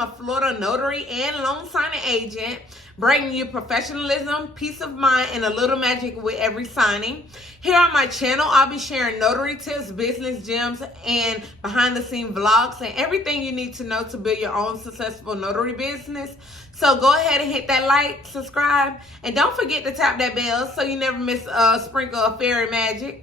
am a Florida notary and loan signing agent, bringing you professionalism, peace of mind, and a little magic with every signing. Here on my channel, I'll be sharing notary tips, business gems, and behind-the-scenes vlogs, and everything you need to know to build your own successful notary business. So go ahead and hit that like, subscribe, and don't forget to tap that bell so you never miss a sprinkle of fairy magic.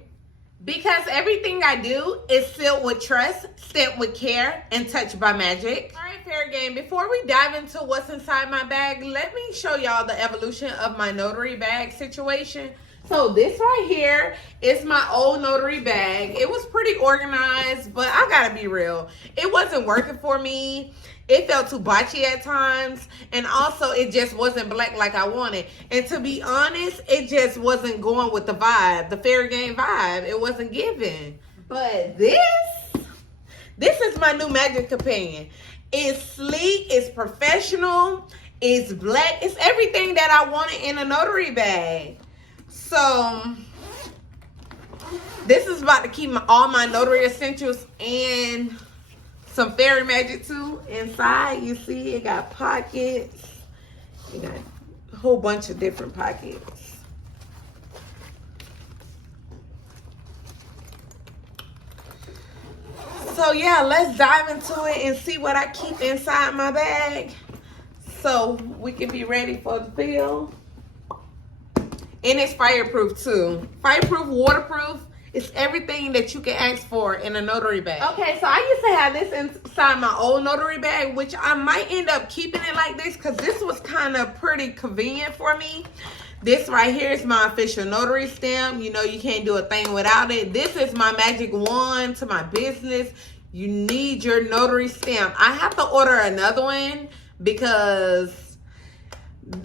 Because everything I do is sealed with trust, stamped with care, and touched by magic. All right, fair game. Before we dive into what's inside my bag, let me show y'all the evolution of my notary bag situation. So this right here is my old notary bag. It was pretty organized, but I gotta be real. It wasn't working for me. It felt too botchy at times, and also it just wasn't black like I wanted. And to be honest, it just wasn't going with the vibe, the fair game vibe. It wasn't giving. But this is my new magic companion. It's sleek, it's professional, it's black, it's everything that I wanted in a notary bag. So this is about to keep all my notary essentials and some fairy magic too inside. You see it got pockets. It got a whole bunch of different pockets. So yeah, let's dive into it and see what I keep inside my bag so we can be ready for the fill. And it's fireproof too. Fireproof, waterproof. It's everything that you can ask for in a notary bag. Okay, so I used to have this inside my old notary bag, which I might end up keeping it like this because this was kind of pretty convenient for me. This right here is my official notary stamp. You know, you can't do a thing without it. This is my magic wand to my business. You need your notary stamp. I have to order another one because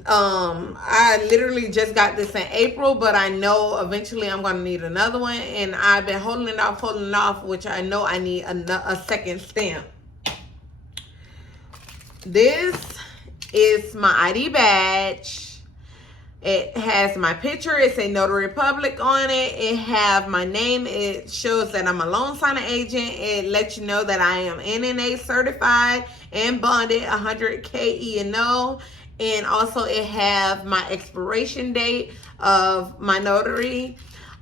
I literally just got this in April, but I know eventually I'm gonna need another one, and I've been holding it off, which I know I need a second stamp. This is my ID badge. It has my picture. It's a Notary Public on it. It have my name. It shows that I'm a loan signing agent. It lets you know that I am NNA certified and bonded 100K E&O. And also it have my expiration date of my notary.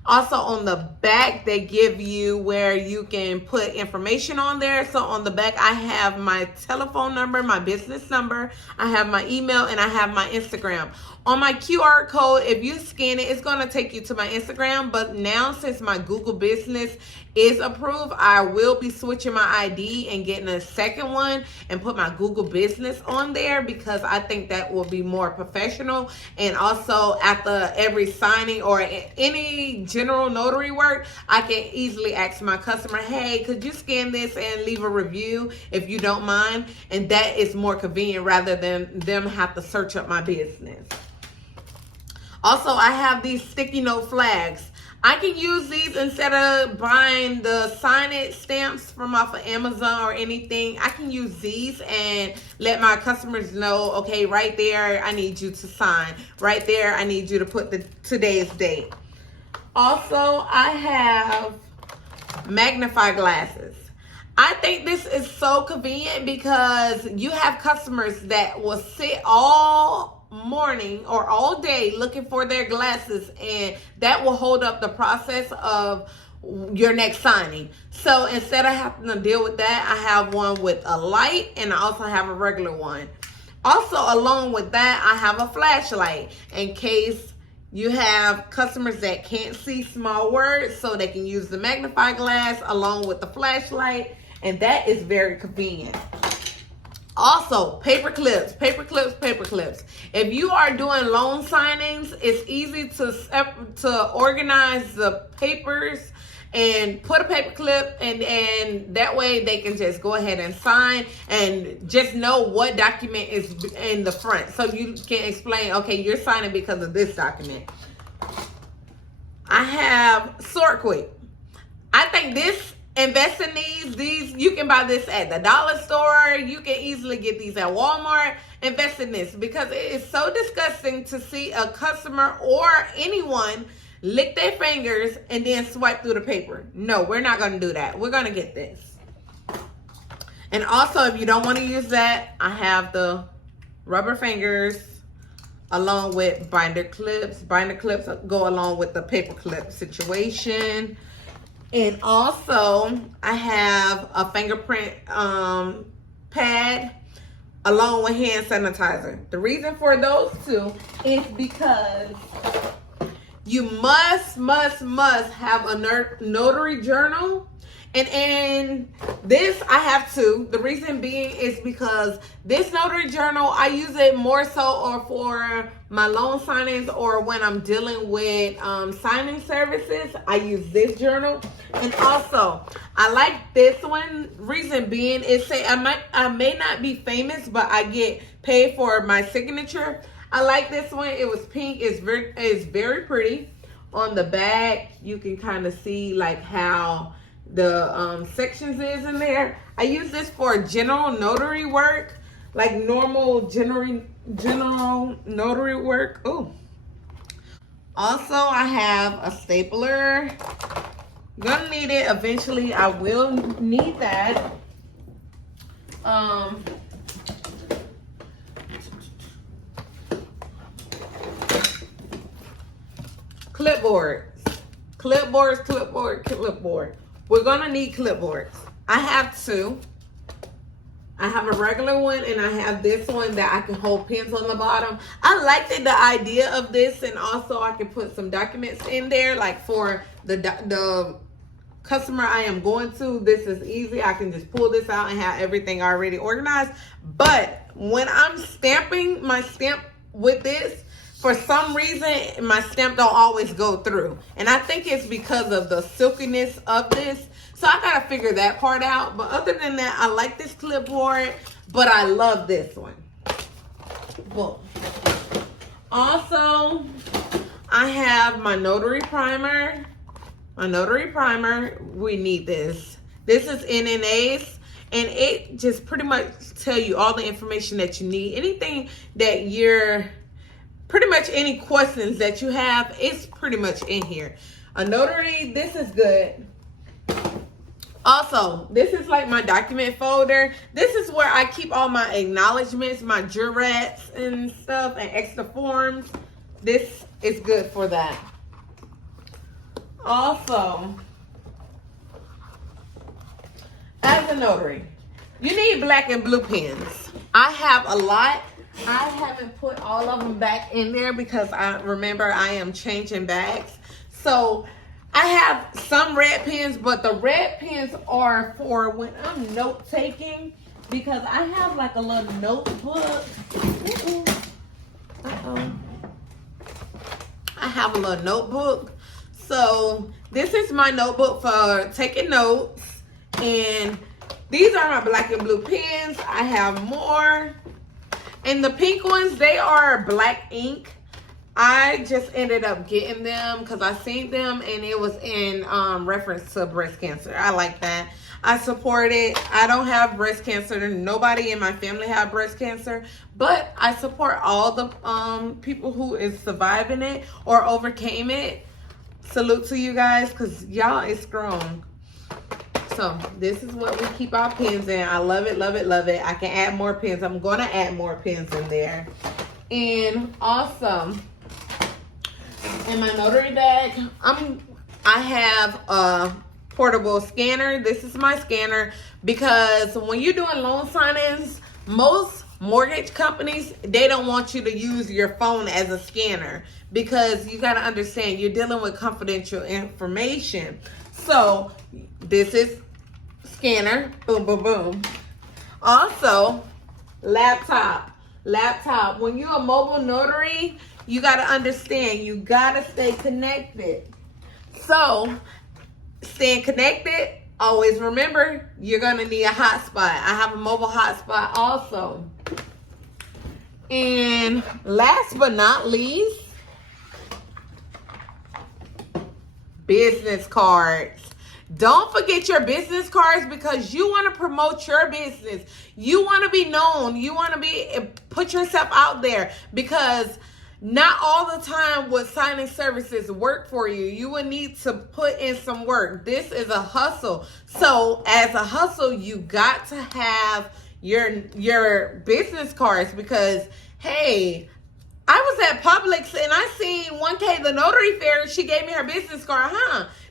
Also on the back, they give you where you can put information on there. So on the back, I have my telephone number, my business number, I have my email, and I have my Instagram. On my QR code, if you scan it, it's going to take you to my Instagram. But now, since my Google business is approved, I will be switching my ID and getting a second one and put my Google business on there because I think that will be more professional. And also after every signing or any general notary work, I can easily ask my customer, hey, could you scan this and leave a review if you don't mind? And that is more convenient rather than them have to search up my business. Also, I have these sticky note flags. I can use these instead of buying the sign it stamps from off of Amazon or anything. I can use these and let my customers know, okay, right there, I need you to sign. Right there, I need you to put today's date. Also, I have magnify glasses. I think this is so convenient because you have customers that will sit all morning or all day looking for their glasses, and that will hold up the process of your next signing. So instead of having to deal with that, I have one with a light, and I also have a regular one. Also, along with that, I have a flashlight in case you have customers that can't see small words, so they can use the magnifying glass along with the flashlight, and that is very convenient. Also, paper clips. If you are doing loan signings, it's easy to organize the papers and put a paper clip, and that way they can just go ahead and sign and just know what document is in the front. So you can explain, okay, you're signing because of this document. I have Sort Quick. I think this, invest in these, you can buy this at the dollar store. You can easily get these at Walmart. Invest in this because it is so disgusting to see a customer or anyone lick their fingers and then swipe through the paper. No, we're not going to do that. We're going to get this. And also, if you don't want to use that, I have the rubber fingers along with binder clips. Binder clips go along with the paper clip situation. And also, I have a fingerprint pad along with hand sanitizer. The reason for those two is because you must have a notary journal. And in this, I have two. The reason being is because this notary journal, I use it more so or for my loan signings or when I'm dealing with signing services. I use this journal. And also, I like this one. Reason being is say I may not be famous, but I get paid for my signature. I like this one. It was pink. It's very pretty. On the back, you can kind of see like how the sections is in there. I use this for general notary work, like normal general notary work. Oh, also I have a stapler. Gonna need it eventually. I will need that. Clipboard. We're gonna need clipboards. I have two. I have a regular one and I have this one that I can hold pens on the bottom. I like the idea of this, and also I can put some documents in there, like for the customer I am going to. This is easy. I can just pull this out and have everything already organized. But when I'm stamping my stamp with this, for some reason, my stamp don't always go through. And I think it's because of the silkiness of this. So I got to figure that part out. But other than that, I like this clipboard, but I love this one. Well, also, I have my notary primer. We need this. This is NNA's. And it just pretty much tell you all the information that you need. Anything that pretty much any questions that you have, it's pretty much in here. A notary, this is good. Also, this is like my document folder. This is where I keep all my acknowledgments, my jurats and stuff, and extra forms. This is good for that. Also, as a notary, you need black and blue pens. I have a lot. I haven't put all of them back in there because I am changing bags. So I have some red pens, but the red pens are for when I'm note taking, because I have like a little notebook. I have a little notebook. So this is my notebook for taking notes. And these are my black and blue pens. I have more. And the pink ones, they are black ink. I just ended up getting them because I seen them and it was in reference to breast cancer. I like that. I support it. I don't have breast cancer. Nobody in my family have breast cancer. But I support all the people who is surviving it or overcame it. Salute to you guys, because y'all is strong. So this is what we keep our pens in. I love it, love it, love it. I can add more pens. I'm going to add more pens in there. And also, in my notary bag, I have a portable scanner. This is my scanner because when you're doing loan signings, most mortgage companies, they don't want you to use your phone as a scanner because you got to understand you're dealing with confidential information. So this is scanner, boom, boom, boom. Also, laptop. When you're a mobile notary, you got to understand, you got to stay connected. So, staying connected, always remember, you're going to need a hotspot. I have a mobile hotspot also. And last but not least, business cards. Don't forget your business cards because you want to promote your business. You want to be known. You want to put yourself out there because Not all the time would signing services work for you. You would need to put in some work. This is a hustle. So as a hustle, you got to have your business cards because, hey, I was at Publix and I seen 1K, the Notary Fairy. She gave me her business card.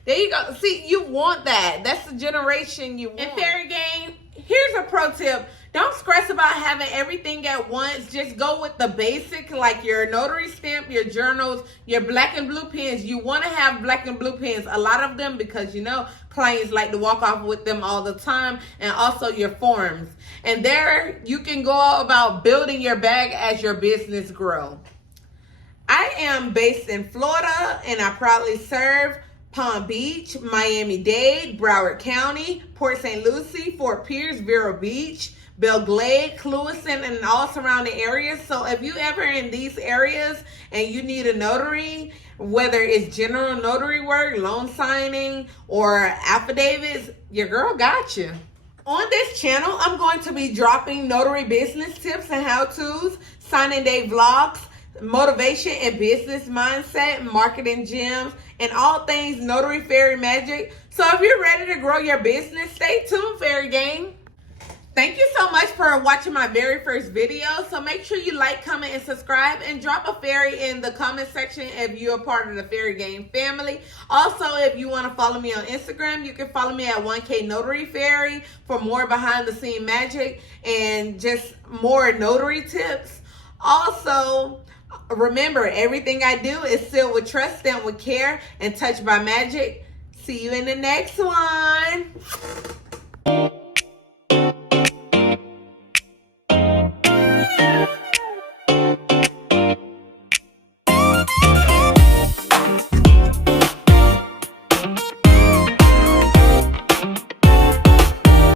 There you go. See, you want that. That's the generation you want. And Fairy Gang, here's a pro tip. Don't stress about having everything at once. Just go with the basic, like your notary stamp, your journals, your black and blue pens. You want to have black and blue pens, a lot of them, because you know clients like to walk off with them all the time, and also your forms. And there you can go about building your bag as your business grow. I am based in Florida, and I proudly serve Palm Beach, Miami-Dade, Broward County, Port St. Lucie, Fort Pierce, Vero Beach, Belle, Glade, Lewiston, and all surrounding areas. So if you ever in these areas and you need a notary, whether it's general notary work, loan signing, or affidavits, your girl got you. On this channel, I'm going to be dropping notary business tips and how-tos, signing day vlogs, motivation and business mindset, marketing gems, and all things Notary Fairy magic. So if you're ready to grow your business, stay tuned, Fairy Gang. Thank you so much for watching my very first video. So make sure you like, comment, and subscribe, and drop a fairy in the comment section if you're a part of the Fairy Gang family. Also, if you want to follow me on Instagram, you can follow me at 1K Notary Fairy for more behind the scene magic and just more notary tips. Also, remember, everything I do is sealed with trust, stamped with care, and touched by magic. See you in the next one.